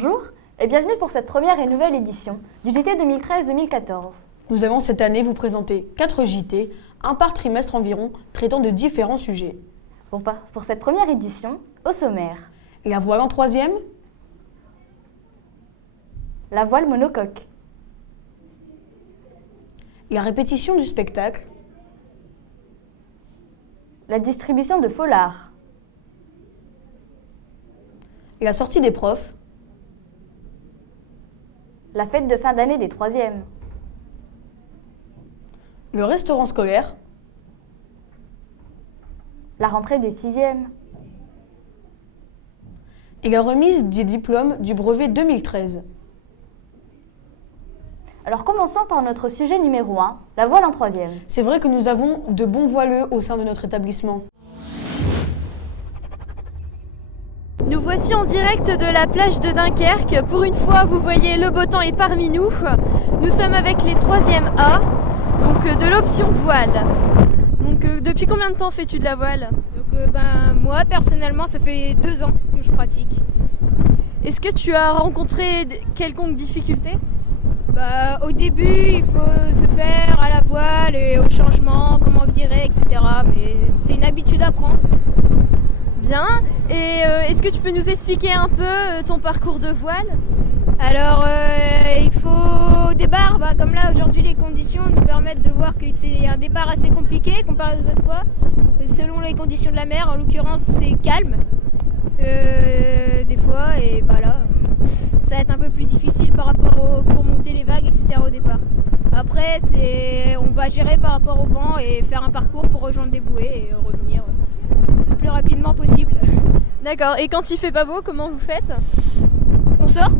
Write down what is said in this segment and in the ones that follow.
Bonjour et bienvenue pour cette première et nouvelle édition du JT 2013-2014. Nous allons cette année vous présenter 4 JT, un par trimestre environ, traitant de différents sujets. Pour cette première édition, au sommaire, La voile en troisième, la voile monocoque, la répétition du spectacle, la distribution de folards, la sortie des profs, la fête de fin d'année des troisièmes, le restaurant scolaire, la rentrée des sixièmes, et la remise des diplômes du brevet 2013. Alors commençons par notre sujet numéro 1, la voile en troisième. C'est vrai que nous avons de bons voileux au sein de notre établissement. Nous voici en direct de la plage de Dunkerque. Pour une fois, vous voyez, le beau temps est parmi nous. Nous sommes avec les 3e A, donc de l'option voile. Donc depuis combien de temps fais-tu de la voile? Moi, personnellement, ça fait 2 ans que je pratique. Est-ce que tu as rencontré quelconque difficulté? Au début, il faut se faire à la voile et au changement, comment virer, etc. Mais c'est une habitude à prendre. Bien. Et est-ce que tu peux nous expliquer un peu ton parcours de voile? Alors, il faut au départ, comme là aujourd'hui, les conditions nous permettent de voir que c'est un départ assez compliqué comparé aux autres fois. Selon les conditions de la mer, en l'occurrence, c'est calme des fois, et là, ça va être un peu plus difficile par rapport pour monter les vagues, etc. au départ. Après, on va gérer par rapport au vent et faire un parcours pour rejoindre des bouées et revenir le plus rapidement possible. D'accord. Et quand il fait pas beau, comment vous faites? On sort,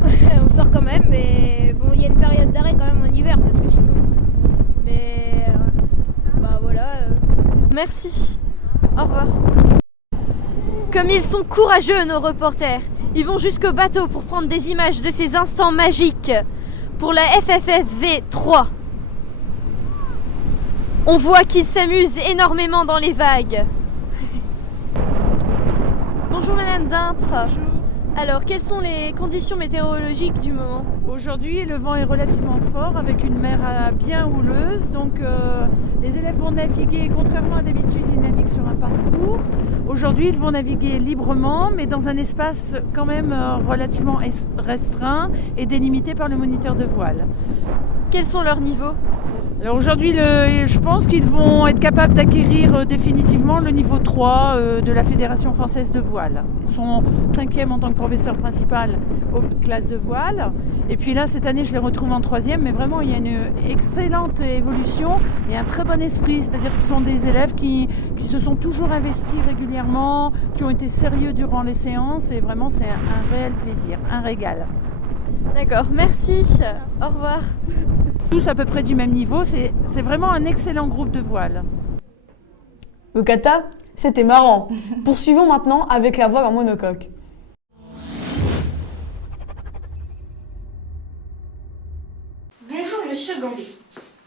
on sort quand même, mais bon, il y a une période d'arrêt quand même en hiver parce que sinon. Mais voilà. Merci. Au revoir. Comme ils sont courageux, nos reporters. Ils vont jusqu'au bateau pour prendre des images de ces instants magiques pour la FFFV 3. On voit qu'ils s'amusent énormément dans les vagues. Bonjour Madame Dimpre. Bonjour. Alors, quelles sont les conditions météorologiques du moment? Aujourd'hui, le vent est relativement fort avec une mer bien houleuse. Donc, les élèves vont naviguer, contrairement à d'habitude, ils naviguent sur un parcours. Aujourd'hui, ils vont naviguer librement, mais dans un espace quand même relativement restreint et délimité par le moniteur de voile. Quels sont leurs niveaux? Alors aujourd'hui, je pense qu'ils vont être capables d'acquérir définitivement le niveau 3 de la Fédération française de voile. Ils sont 5e en tant que professeur principal aux classes de voile. Et puis là, cette année, je les retrouve en 3e, mais vraiment, il y a une excellente évolution et un très bon esprit. C'est-à-dire que ce sont des élèves qui se sont toujours investis régulièrement, qui ont été sérieux durant les séances, et vraiment, c'est un réel plaisir, un régal. D'accord, merci. Au revoir. Tous à peu près du même niveau, c'est vraiment un excellent groupe de voile. Le kata, c'était marrant. Poursuivons maintenant avec la voile en monocoque. Bonjour Monsieur Gambé.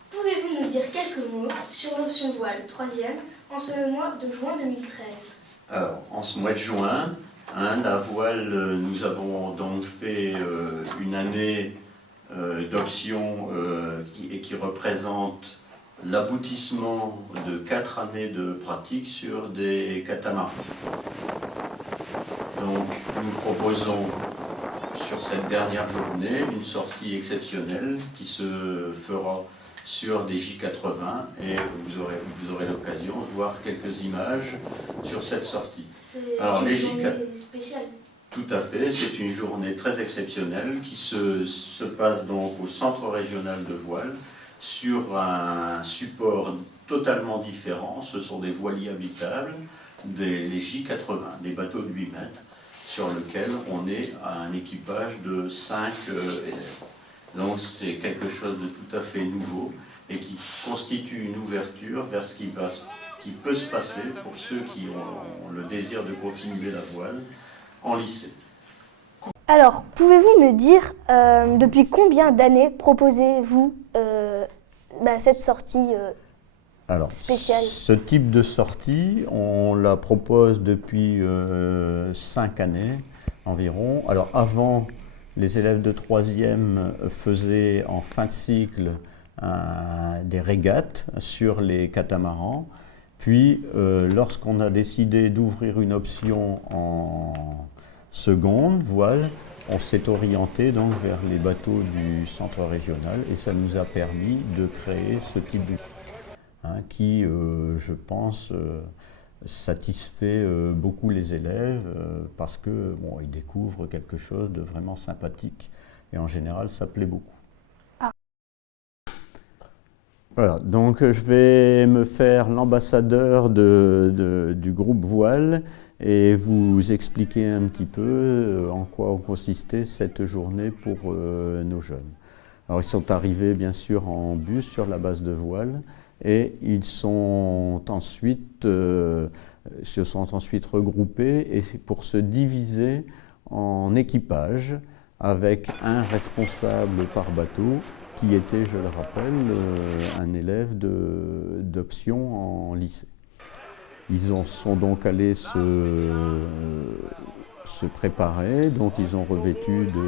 Pouvez-vous nous dire quelques mots sur l'option voile 3e en ce mois de juin 2013? Alors, en ce mois de juin, la voile, nous avons donc fait une année d'option qui représente l'aboutissement de 4 années de pratique sur des catamarans. Donc nous proposons sur cette dernière journée une sortie exceptionnelle qui se fera sur des J80 et vous aurez l'occasion de voir quelques images sur cette sortie. C'est Alors, une journée spéciale. Tout à fait, c'est une journée très exceptionnelle qui se passe donc au centre régional de voile sur un support totalement différent. Ce sont des voiliers habitables, les J80, des bateaux de 8 mètres, sur lesquels on est à un équipage de 5 élèves. Donc c'est quelque chose de tout à fait nouveau et qui constitue une ouverture vers ce qui peut se passer pour ceux qui ont le désir de continuer la voile en lycée. Alors, pouvez-vous me dire depuis combien d'années proposez-vous cette sortie spéciale? Ce type de sortie, on la propose depuis 5 années environ. Alors avant Les élèves de 3e faisaient en fin de cycle des régates sur les catamarans. Puis, lorsqu'on a décidé d'ouvrir une option en seconde voile, on s'est orienté donc vers les bateaux du centre régional et ça nous a permis de créer ce type d'outil qui, je pense, satisfait beaucoup les élèves parce que bon, ils découvrent quelque chose de vraiment sympathique et en général ça plaît beaucoup. Voilà, donc je vais me faire l'ambassadeur du groupe Voile et vous expliquer un petit peu en quoi consistait cette journée pour nos jeunes. Alors ils sont arrivés bien sûr en bus sur la base de Voile et ils se sont ensuite regroupés et pour se diviser en équipages avec un responsable par bateau qui était, je le rappelle, un élève d'option en lycée. Ils sont donc allés se préparer, donc ils ont revêtu de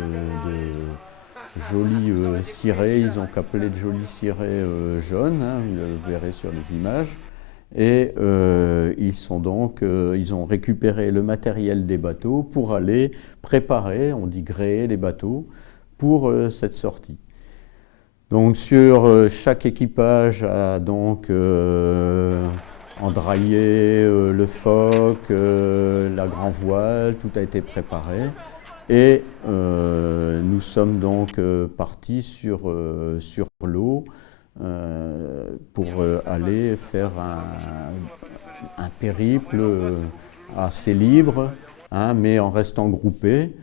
jolis cirés, ils ont cappelé de jolis cirés jaunes, vous le verrez sur les images, et ils ont récupéré le matériel des bateaux pour aller préparer, on dit gréer les bateaux, pour cette sortie. Donc sur chaque équipage a donc endraillé le foc, la grand voile, tout a été préparé. Et nous sommes donc partis sur l'eau pour aller faire un périple assez libre, mais en restant groupés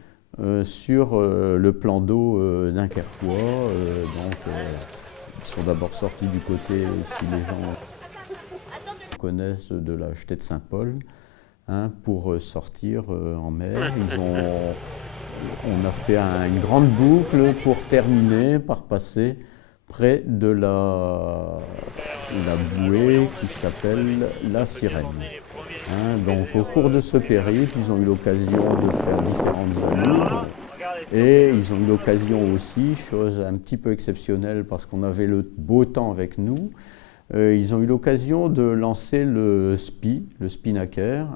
sur le plan d'eau dunkerquois. Ils sont d'abord sortis du côté, si les gens connaissent, de la jetée de Saint-Paul, pour sortir en mer. On a fait une grande boucle pour terminer par passer près de la bouée qui s'appelle la Sirène. Donc au cours de ce périple, ils ont eu l'occasion de faire différentes amours et ils ont eu l'occasion aussi, chose un petit peu exceptionnelle parce qu'on avait le beau temps avec nous, ils ont eu l'occasion de lancer le spinnaker.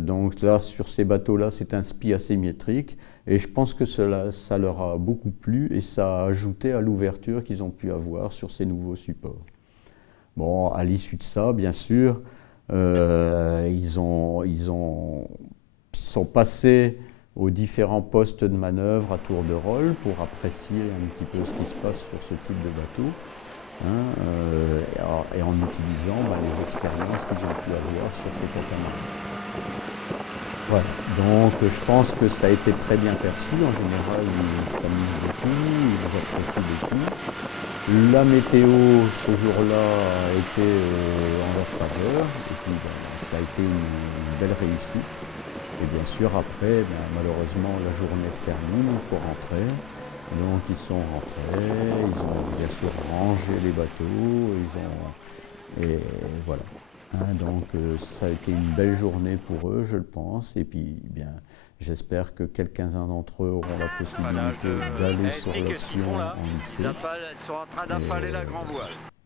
Donc là, sur ces bateaux-là, c'est un spi asymétrique et je pense que ça leur a beaucoup plu et ça a ajouté à l'ouverture qu'ils ont pu avoir sur ces nouveaux supports. Bon, à l'issue de ça, bien sûr, ils sont passés aux différents postes de manœuvre à tour de rôle pour apprécier un petit peu ce qui se passe sur ce type de bateau. Et en utilisant les expériences qu'ils ont pu avoir sur ces catamarans. Voilà. Donc je pense que ça a été très bien perçu. En général, ils s'amusent beaucoup, ils apprécient beaucoup. La météo ce jour-là a été en leur faveur, et puis ça a été une belle réussite. Et bien sûr, après, malheureusement, la journée se termine, il faut rentrer. Donc ils sont rentrés, ils ont bien sûr rangé les bateaux, et voilà. Donc ça a été une belle journée pour eux, je le pense, et puis bien j'espère que quelques-uns d'entre eux auront la possibilité d'aller sur l'option en lycée,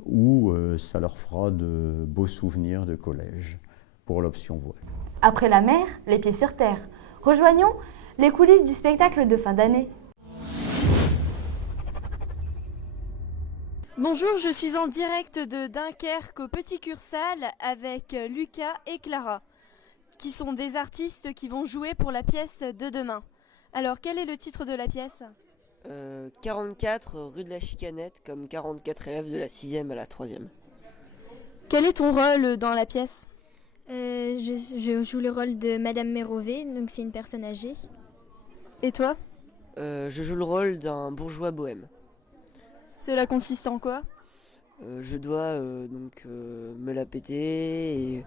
où ça leur fera de beaux souvenirs de collège pour l'option voile. Après la mer, les pieds sur terre. Rejoignons les coulisses du spectacle de fin d'année. Bonjour, je suis en direct de Dunkerque au Petit Cursal avec Lucas et Clara, qui sont des artistes qui vont jouer pour la pièce de demain. Alors, quel est le titre de la pièce ? 44 rue de la Chicanette, comme 44 élèves de la 6e à la 3e. Quel est ton rôle dans la pièce ? Je joue le rôle de Madame Mérové, donc c'est une personne âgée. Et toi ? Je joue le rôle d'un bourgeois bohème. Cela consiste en quoi ? Je dois me la péter et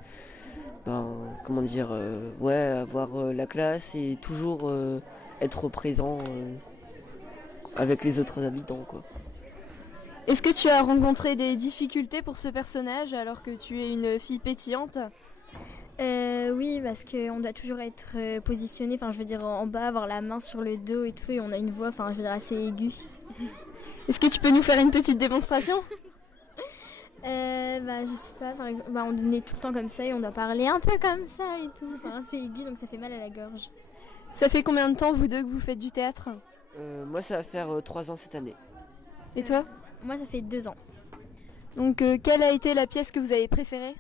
avoir la classe et toujours être présent avec les autres habitants, quoi. Est-ce que tu as rencontré des difficultés pour ce personnage alors que tu es une fille pétillante ? Oui, parce qu'on doit toujours être positionné, enfin je veux dire en bas, avoir la main sur le dos et tout, et on a une voix, enfin je veux dire assez aiguë. Est-ce que tu peux nous faire une petite démonstration? Je sais pas, par exemple, on est tout le temps comme ça et on doit parler un peu comme ça et tout, enfin c'est aigu donc ça fait mal à la gorge. Ça fait combien de temps, vous deux, que vous faites du théâtre? Moi, ça va faire 3 ans cette année. Et toi? Moi ça fait 2 ans. Donc, quelle a été la pièce que vous avez préférée?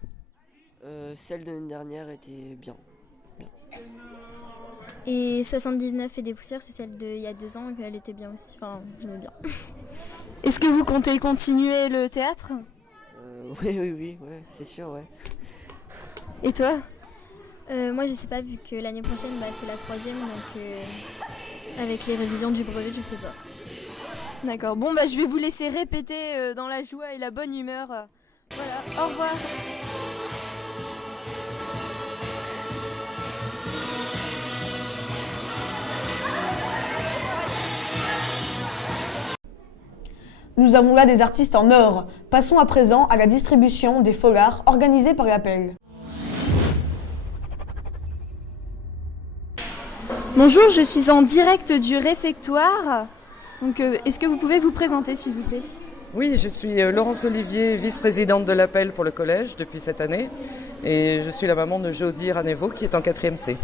Celle de l'année dernière était bien. Et 79 et des poussières, c'est celle d'il y a 2 ans, elle était bien aussi, enfin j'aimais bien. Est-ce que vous comptez continuer le théâtre? Oui, ouais, c'est sûr, ouais. Et toi? Moi je sais pas, vu que l'année prochaine c'est la 3e, donc avec les révisions du brevet, je sais pas. D'accord, bon je vais vous laisser répéter dans la joie et la bonne humeur. Voilà, au revoir. Nous avons là des artistes en or. Passons à présent à la distribution des foliards organisés par l'Appel. Bonjour, je suis en direct du réfectoire. Donc, est-ce que vous pouvez vous présenter, s'il vous plaît? Oui, je suis Laurence Olivier, vice-présidente de l'Appel pour le collège depuis cette année. Et je suis la maman de Jody Ranevo qui est en 4e C.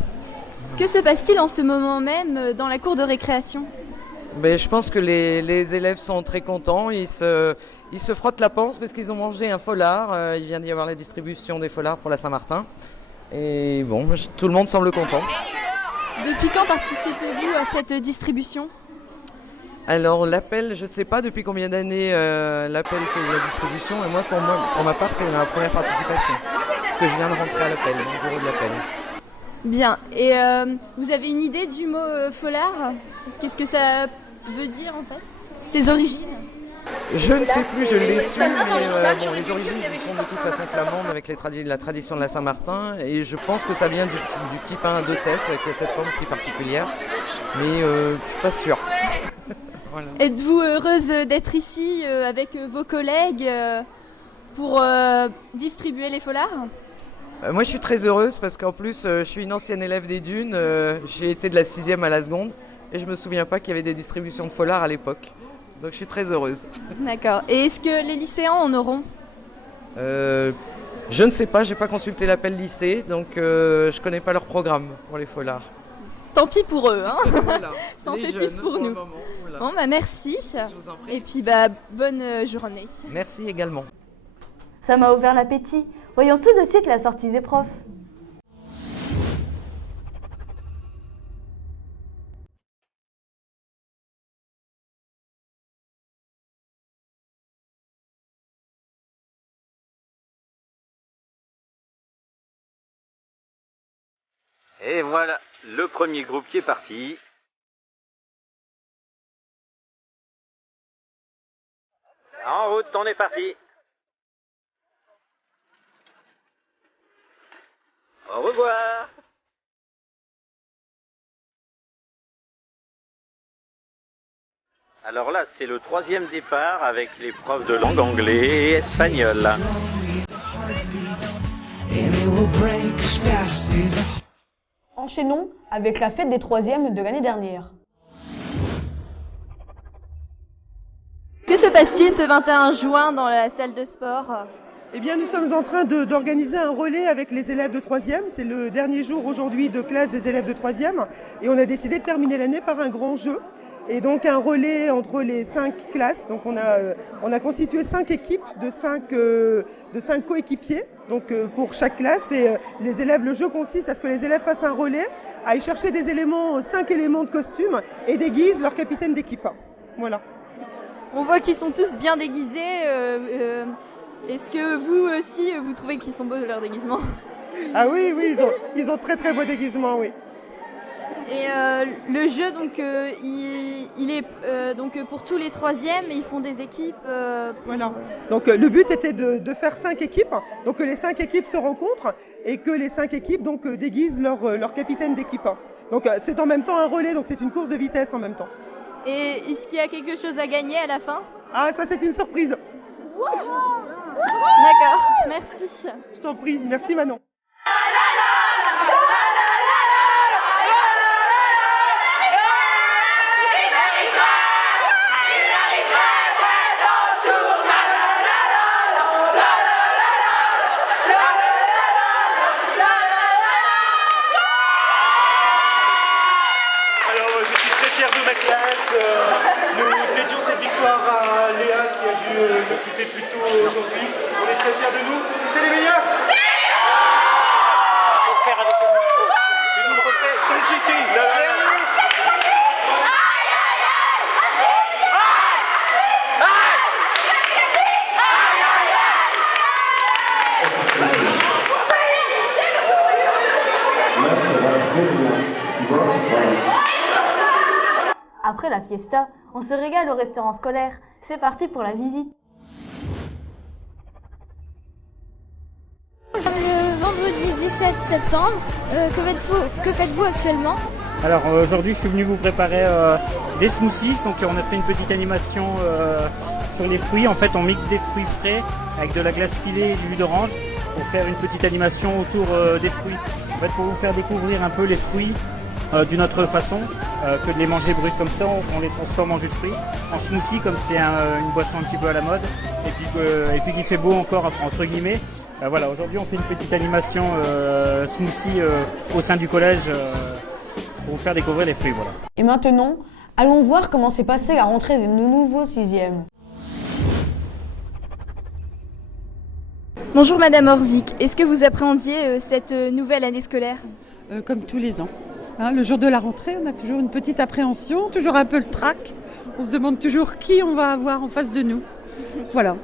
Que se passe-t-il en ce moment même dans la cour de récréation? Je pense que les élèves sont très contents. Ils se frottent la panse parce qu'ils ont mangé un folard. Il vient d'y avoir la distribution des folards pour la Saint-Martin. Et bon, tout le monde semble content. Depuis quand participez-vous à cette distribution? Alors l'Appel, je ne sais pas depuis combien d'années l'Appel fait la distribution. Et moi, pour ma part, c'est ma première participation. Parce que je viens de rentrer à l'Appel, au bureau de l'Appel. Bien. Et vous avez une idée du mot folard? Qu'est-ce que ça veut dire en fait? Ses origines? Je ne sais plus, je l'ai su, mais les origines sont de toute façon flamandes avec la tradition de la Saint-Martin. Et je pense que ça vient du petit pain à 2 têtes qui a cette forme si particulière. Mais je ne suis pas sûre. Voilà. Êtes-vous heureuse d'être ici avec vos collègues pour distribuer les folards? Moi je suis très heureuse parce qu'en plus je suis une ancienne élève des Dunes, j'ai été de la 6e à la seconde et je me souviens pas qu'il y avait des distributions de folards à l'époque. Donc je suis très heureuse. D'accord. Et est-ce que les lycéens en auront? Je ne sais pas, j'ai pas consulté l'Appel lycée, donc je connais pas leur programme pour les folards. Tant pis pour eux, hein. Voilà. Ça en Les fait jeunes, plus pour nous. moment, voilà. Bon merci. Je vous en prie. Et puis bonne journée. Merci également. Ça m'a ouvert l'appétit. Voyons tout de suite la sortie des profs. Et voilà, le premier groupe qui est parti. En route, on est parti. Au revoir. Alors là, c'est le 3e départ avec les profs de langue anglais et espagnol. Enchaînons avec la fête des 3e de l'année dernière. Que se passe-t-il ce 21 juin dans la salle de sport? Eh bien, nous sommes en train d'organiser un relais avec les élèves de 3e. C'est le dernier jour aujourd'hui de classe des élèves de 3e. Et on a décidé de terminer l'année par un grand jeu. Et donc un relais entre les 5 classes. Donc on a constitué 5 équipes de 5 coéquipiers donc, pour chaque classe. Et les élèves, le jeu consiste à ce que les élèves fassent un relais, aillent chercher des éléments, 5 éléments de costume et déguisent leur capitaine d'équipe. Voilà. On voit qu'ils sont tous bien déguisés. Est-ce que vous aussi, vous trouvez qu'ils sont beaux de leur déguisement? Ah oui, ils ont très très beau déguisement, oui. Et le jeu, donc, il est donc pour tous les 3e, ils font des équipes. Voilà. Donc le but était de faire 5 équipes, donc que les 5 équipes se rencontrent et que les 5 équipes donc déguisent leur capitaine d'équipe. Donc c'est en même temps un relais, donc c'est une course de vitesse en même temps. Et est-ce qu'il y a quelque chose à gagner à la fin? Ah, ça c'est une surprise. D'accord, merci. Je t'en prie, merci Manon. La la la recrutés plus tôt aujourd'hui. On est très fiers de nous. C'est les meilleurs. Pour faire avec le micro. Tu nous le refais. Ici. Après la fiesta, on se régale au restaurant scolaire. C'est parti pour la visite. Le vendredi 17 septembre, que faites-vous actuellement? Alors aujourd'hui je suis venu vous préparer des smoothies, donc on a fait une petite animation sur les fruits. En fait on mixe des fruits frais avec de la glace pilée et du jus d'orange pour faire une petite animation autour des fruits. En fait pour vous faire découvrir un peu les fruits d'une autre façon que de les manger bruts comme ça, on les transforme en jus de fruits, en smoothie comme c'est une boisson un petit peu à la mode et puis qui fait beau encore entre guillemets. Voilà, aujourd'hui on fait une petite animation smoothie au sein du collège pour vous faire découvrir les fruits. Voilà. Et maintenant, allons voir comment s'est passée la rentrée de nos nouveaux 6e. Bonjour Madame Orzik, est-ce que vous appréhendiez cette nouvelle année scolaire? Comme tous les ans. Hein, le jour de la rentrée, on a toujours une petite appréhension, toujours un peu le trac. On se demande toujours qui on va avoir en face de nous. Voilà.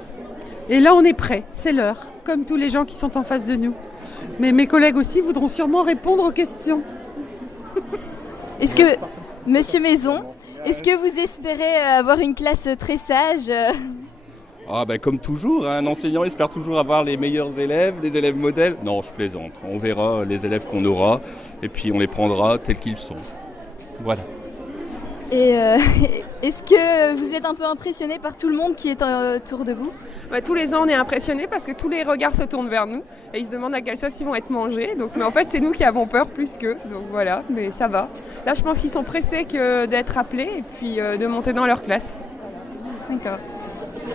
Et là, on est prêt, c'est l'heure, comme tous les gens qui sont en face de nous. Mais mes collègues aussi voudront sûrement répondre aux questions. Est-ce que, Monsieur Maison, est-ce que vous espérez avoir une classe très sage? Comme toujours, un enseignant espère toujours avoir les meilleurs élèves, les élèves modèles. Non, je plaisante. On verra les élèves qu'on aura et puis on les prendra tels qu'ils sont. Voilà. Et est-ce que vous êtes un peu impressionné par tout le monde qui est autour de vous? Tous les ans, on est impressionnés parce que tous les regards se tournent vers nous et ils se demandent à quelle sauce ils vont être mangés. Mais en fait, c'est nous qui avons peur plus qu'eux. Donc voilà, mais ça va. Là, je pense qu'ils sont pressés d'être appelés et puis de monter dans leur classe. D'accord.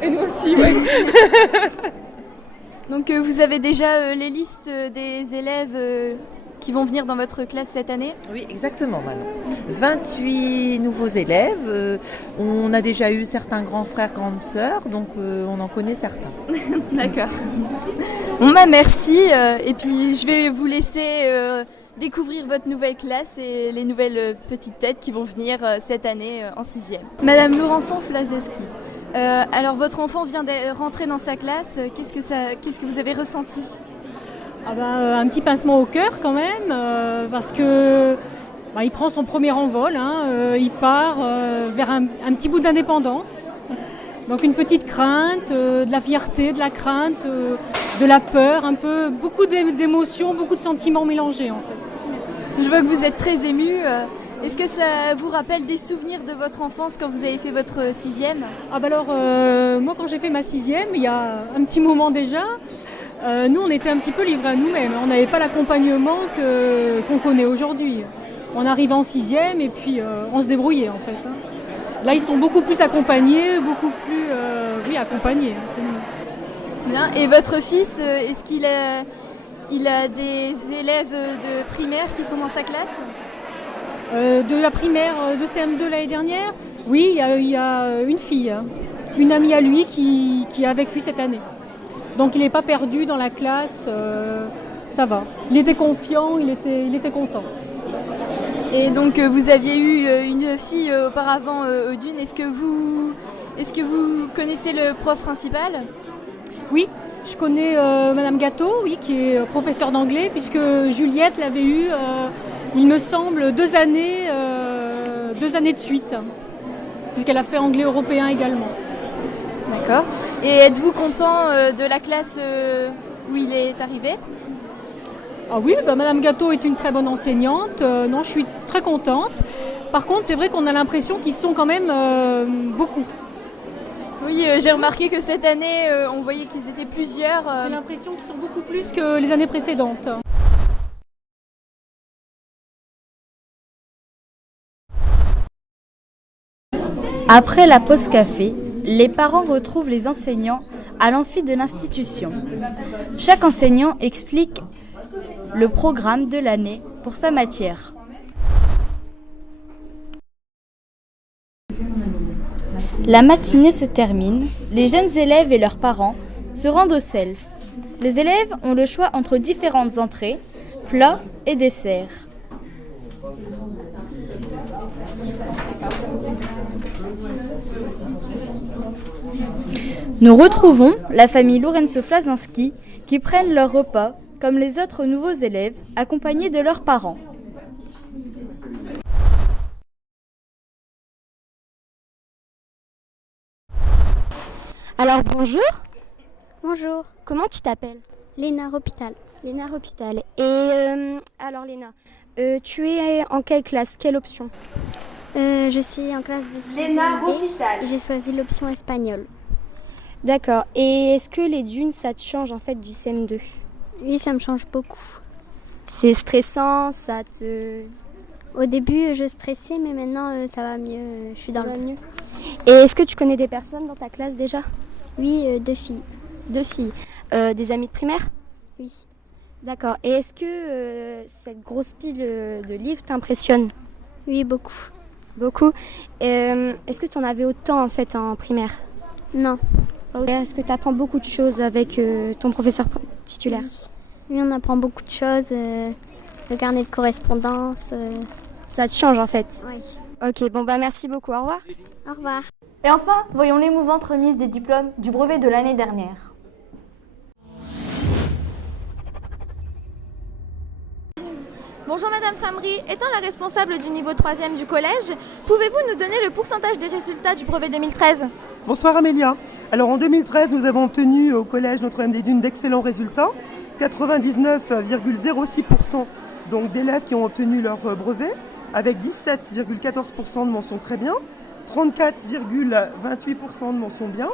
Et nous aussi, oui. Donc vous avez déjà les listes des élèves qui vont venir dans votre classe cette année? Oui, exactement, Manon. 28 nouveaux élèves. On a déjà eu certains grands frères, grandes sœurs, donc on en connaît certains. D'accord. Bon merci. Et puis je vais vous laisser découvrir votre nouvelle classe et les nouvelles petites têtes qui vont venir cette année en 6e. Madame Laurençon-Flazeski. Alors votre enfant vient de rentrer dans sa classe, qu'est-ce que vous avez ressenti? Un petit pincement au cœur quand même, parce que il prend son premier envol, il part vers un petit bout d'indépendance. Donc une petite crainte, de la fierté, de la crainte, de la peur, un peu beaucoup d'émotions, beaucoup de sentiments mélangés en fait. Je vois que vous êtes très émue. Est-ce que ça vous rappelle des souvenirs de votre enfance quand vous avez fait votre 6e? Moi quand j'ai fait ma 6e, il y a un petit moment déjà, nous on était un petit peu livrés à nous-mêmes. On n'avait pas l'accompagnement qu'on connaît aujourd'hui. On arrivait en 6e et puis on se débrouillait en fait. Là ils sont beaucoup plus accompagnés, beaucoup plus accompagnés. C'est mieux. Bien. Et votre fils, est-ce qu'il a des élèves de primaire qui sont dans sa classe? De la primaire de CM2 l'année dernière, oui, il y a une fille, une amie à lui qui est avec lui cette année. Donc il n'est pas perdu dans la classe, ça va. Il était confiant, il était content. Et donc vous aviez eu une fille auparavant, Odune, est-ce que vous connaissez le prof principal? Oui, je connais Madame Gâteau, oui, qui est professeure d'anglais, puisque Juliette l'avait eu, il me semble, 2 années de suite, puisqu'elle a fait anglais européen également. D'accord. Et êtes-vous content de la classe où il est arrivé? Ah oui, Madame Gâteau est une très bonne enseignante. Non, je suis très contente. Par contre, c'est vrai qu'on a l'impression qu'ils sont quand même beaucoup. Oui, j'ai remarqué que cette année, on voyait qu'ils étaient plusieurs. J'ai l'impression qu'ils sont beaucoup plus que les années précédentes. Après la pause café, les parents retrouvent les enseignants à l'amphi de l'institution. Chaque enseignant explique le programme de l'année pour sa matière. La matinée se termine, les jeunes élèves et leurs parents se rendent au self. Les élèves ont le choix entre différentes entrées, plats et desserts. Nous retrouvons la famille Lorenzo-Flasinski qui prennent leur repas comme les autres nouveaux élèves accompagnés de leurs parents. Alors bonjour. Bonjour. Comment tu t'appelles? Léna Ropital. Léna Ropital. Et alors Léna, tu es en quelle classe? Quelle option? Je suis en classe de 6e et j'ai choisi l'option espagnole. D'accord. Et est-ce que les dunes, ça te change en fait du CM2? Oui, ça me change beaucoup. C'est stressant, ça te... Au début, je stressais, mais maintenant, ça va mieux. Je suis dans le mieux. Et est-ce que tu connais des personnes dans ta classe déjà? Oui, 2 filles. 2 filles. Des amies de primaire? Oui. D'accord. Et est-ce que cette grosse pile de livres t'impressionne? Oui, beaucoup. Beaucoup. Est-ce que tu en avais autant en fait en primaire? Non. Est-ce que tu apprends beaucoup de choses avec ton professeur titulaire? Oui, on apprend beaucoup de choses. Le carnet de correspondance. Ça te change en fait? Oui. Ok, bon bah merci beaucoup. Au revoir. Au revoir. Et enfin, voyons l'émouvante remise des diplômes du brevet de l'année dernière. Bonjour Madame Framry, étant la responsable du niveau 3e du collège, pouvez-vous nous donner le pourcentage des résultats du brevet 2013? Bonsoir Amélia. Alors en 2013, nous avons obtenu au collège Notre-Dame des Dunes d'excellents résultats. 99,06% donc d'élèves qui ont obtenu leur brevet, avec 17,14% de mention très bien, 34,28% de mention bien,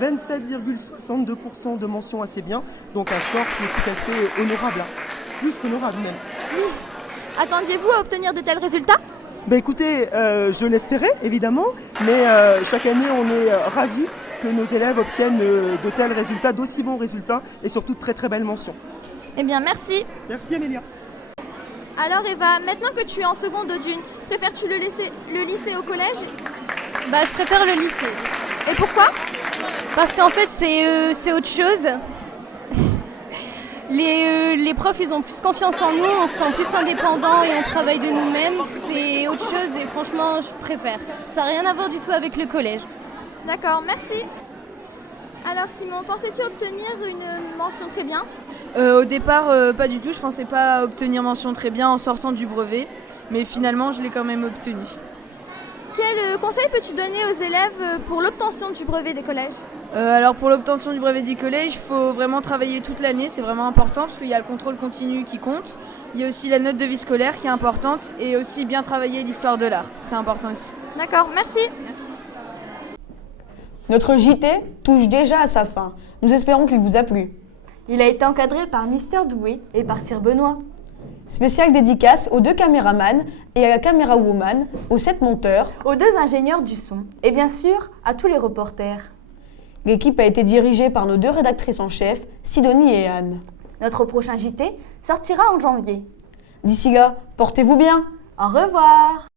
27,62% de mention assez bien, donc un score qui est tout à fait honorable, plus qu'honorable même. Oui. Attendiez-vous à obtenir de tels résultats? Écoutez, je l'espérais évidemment, mais chaque année on est ravis que nos élèves obtiennent de tels résultats, d'aussi bons résultats et surtout de très très belles mentions. Eh bien merci. Merci Amélia. Alors Eva, maintenant que tu es en seconde d'une, préfères-tu le lycée au collège? Je préfère le lycée. Et pourquoi? Parce qu'en fait c'est autre chose. Les profs, ils ont plus confiance en nous, on se sent plus indépendants et on travaille de nous-mêmes. C'est autre chose et franchement, je préfère. Ça n'a rien à voir du tout avec le collège. D'accord, merci. Alors Simon, pensais-tu obtenir une mention très bien? Au départ, pas du tout. Je pensais pas obtenir mention très bien en sortant du brevet. Mais finalement, je l'ai quand même obtenu. Quel conseil peux-tu donner aux élèves pour l'obtention du brevet des collèges? Alors pour l'obtention du brevet du collège, il faut vraiment travailler toute l'année, c'est vraiment important parce qu'il y a le contrôle continu qui compte. Il y a aussi la note de vie scolaire qui est importante et aussi bien travailler l'histoire de l'art, c'est important aussi. D'accord, merci. Merci. Notre JT touche déjà à sa fin. Nous espérons qu'il vous a plu. Il a été encadré par Mister Doué et par Sir Benoît. Spéciale dédicace aux 2 caméramans et à la caméra woman, aux 7 monteurs, aux 2 ingénieurs du son et bien sûr à tous les reporters. L'équipe a été dirigée par nos 2 rédactrices en chef, Sidonie et Anne. Notre prochain JT sortira en janvier. D'ici là, portez-vous bien. Au revoir.